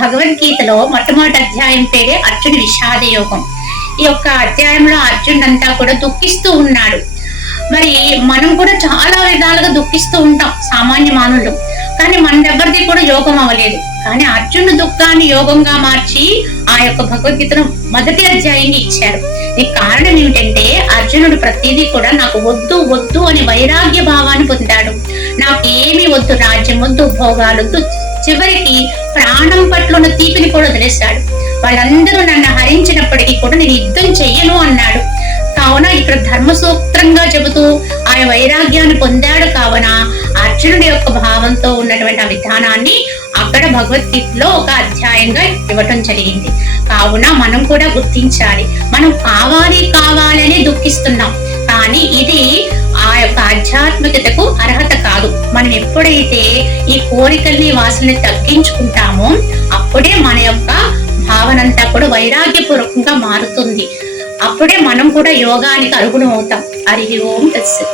భగవద్గీతలో మొట్టమొదటి అధ్యాయం పేరే అర్జున విషాద యోగం. ఈ యొక్క అధ్యాయంలో అర్జునుడు అంతా కూడా దుఃఖిస్తూ ఉన్నాడు. మరి మనం కూడా చాలా విధాలుగా దుఃఖిస్తూ ఉంటాం సామాన్య మానవులు, కానీ మన దగ్గరది కూడా యోగం అవ్వలేదు. కానీ అర్జునుడు దుఃఖాన్ని యోగంగా మార్చి ఆ యొక్క భగవద్గీతను మొదటి అధ్యాయాన్ని ఇచ్చారు. ఈ కారణం ఏమిటంటే అర్జునుడు ప్రతిదీ కూడా నాకు వద్దు వద్దు అని వైరాగ్య భావాన్ని పొందాడు. నాకు ఏమి వద్దు, రాజ్యం వద్దు, భోగాలు వద్దు, చివరికి ప్రాణం పట్ల ఉన్న తీపిని కూడా వదిలేశాడు. వాళ్ళందరూ నన్ను హరించినప్పటికీ కూడా నేను యుద్ధం చెయ్యను అన్నాడు. కావున ఇక్కడ ధర్మసూత్రంగా చెబుతూ ఆయన వైరాగ్యాన్ని పొందాడు. కావున అర్జునుడి యొక్క భావంతో ఉన్నటువంటి ఆ విధానాన్ని అక్కడ భగవద్గీతలో ఒక అధ్యాయంగా ఇవ్వటం జరిగింది. కావున మనం కూడా గుర్తించాలి, మనం కావాలి కావాలని దుఃఖిస్తున్నాం, కానీ ఇది ఆ యొక్క ఆధ్యాత్మికతకు అర్హత కాదు. మనం ఎప్పుడైతే ఈ కోరికల్ని వాసనని తగ్గించుకుంటామో అప్పుడే మన యొక్క భావనంతా కూడా వైరాగ్యపూర్వకంగా మారుతుంది. అప్పుడే మనం కూడా యోగానికి అర్హులం అవుతాం. హరి ఓం తత్సత్.